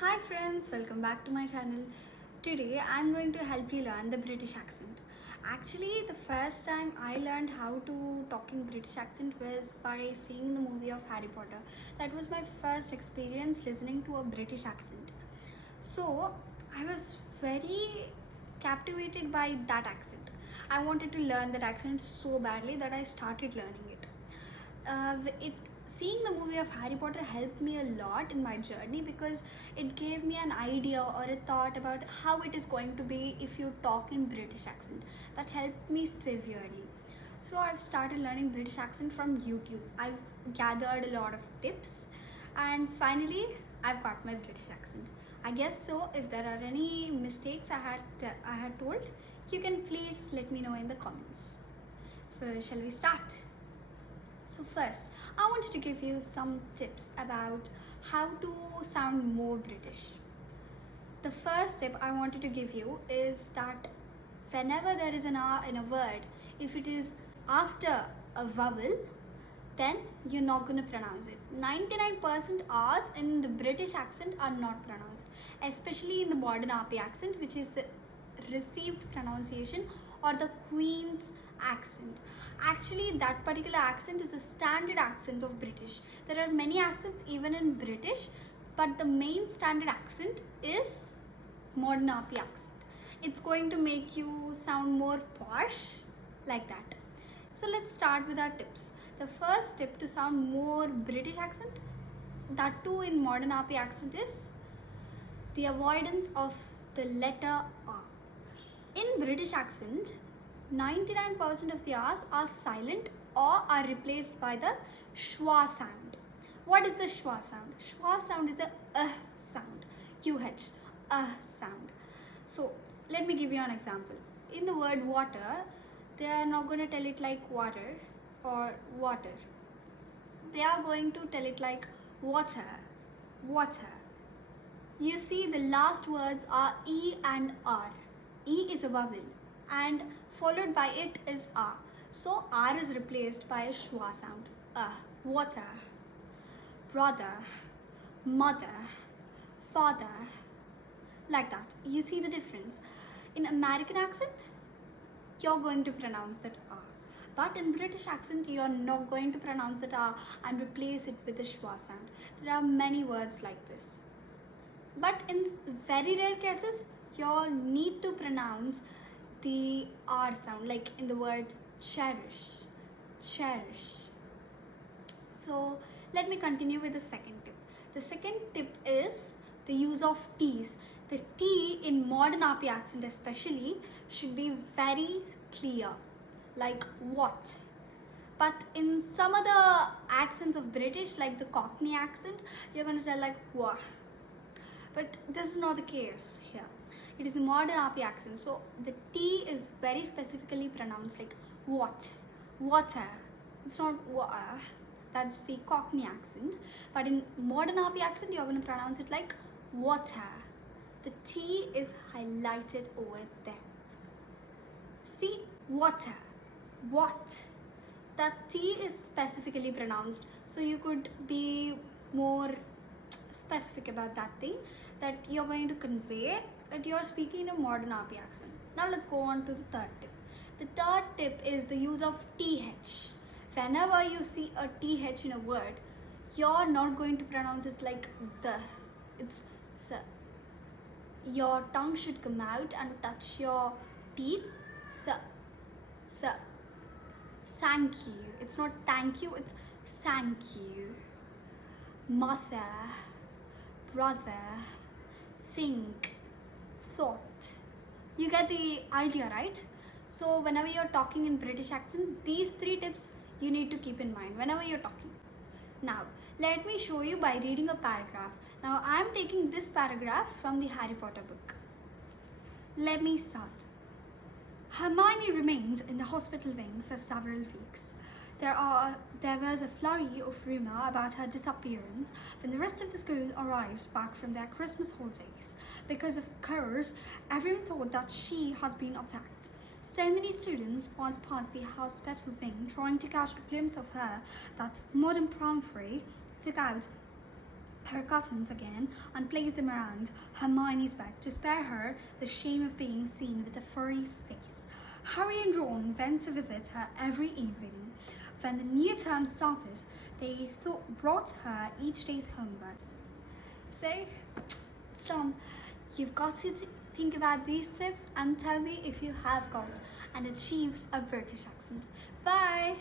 Hi friends, welcome back to my channel. Today I'm going to help you learn the British accent. Actually, the first time I learned how to talk in British accent was by seeing the movie of Harry Potter. That was my first experience listening to a British accent. So I was very captivated by that accent. I wanted to learn that accent so badly that I started learning it. It Seeing the movie of Harry Potter helped me a lot in my journey because it gave me an idea or a thought about how it is going to be if you talk in British accent. That helped me severely. So I've started learning British accent from YouTube. I've gathered a lot of tips and finally I've got my British accent. I guess so. If there are any mistakes I had told, you can please let me know in the comments. So shall we start? So first, I wanted to give you some tips about how to sound more British. The first tip I wanted to give you is that whenever there is an R in a word, if it is after a vowel, then you're not going to pronounce it. 99% R's in the British accent are not pronounced, especially in the modern RP accent, which is the received pronunciation or the Queen's accent. Actually, that particular accent is a standard accent of British. There are many accents even in British, but the main standard accent is modern RP accent. It's going to make you sound more posh, like that. So let's start with our tips. The first tip to sound more British accent, that too in modern RP accent, is the avoidance of the letter R. In British accent, 99% of the R's are silent or are replaced by the schwa sound. What is the schwa sound? Schwa sound is a sound. Sound. So let me give you an example. In the word water, they are not going to tell it like water or water. They are going to tell it like water, water. You see, the last words are E and R. E is a vowel and followed by it is R. So R is replaced by a schwa sound. Water, brother, mother, father, like that. You see the difference. In American accent, you're going to pronounce that R. But in British accent, you're not going to pronounce that R and replace it with a schwa sound. There are many words like this. But in very rare cases, you'll need to pronounce the R sound, like in the word cherish, cherish. So let me continue with the second tip. The second tip is the use of T's. The T in modern RP accent especially should be very clear, like what. But in some other accents of British, like the Cockney accent, you're going to tell like what. But this is not the case here. It is the modern RP accent. So the T is very specifically pronounced like what, water. It's not water. That's the Cockney accent. But in modern RP accent, you're going to pronounce it like water. The T is highlighted over there. See, water, what. The T is specifically pronounced. So you could be more specific about that thing that you're going to convey that you're speaking in a modern RP accent. Now let's go on to the third tip. The third tip is the use of TH. Whenever you see a TH in a word, you're not going to pronounce it like the. It's the. Your tongue should come out and touch your teeth. The. Thank you. It's not thank you, it's thank you. Mother, brother, think, thought. You get the idea, right? So whenever you're talking in British accent, these three tips you need to keep in mind whenever you're talking. Now, let me show you by reading a paragraph. Now, I'm taking this paragraph from the Harry Potter book. Let me start. Hermione remained in the hospital wing for several weeks. There was a flurry of rumor about her disappearance when the rest of the school arrived back from their Christmas holidays. Because of curse, everyone thought that she had been attacked. So many students filed past the hospital wing trying to catch a glimpse of her that Madame Pomfrey took out her cottons again and placed them around Hermione's bed to spare her the shame of being seen with a furry face. Harry and Ron went to visit her every evening. When the new term started, they brought her each day's homework. So, it's done. You've got to think about these tips and tell me if you have got and achieved a British accent. Bye!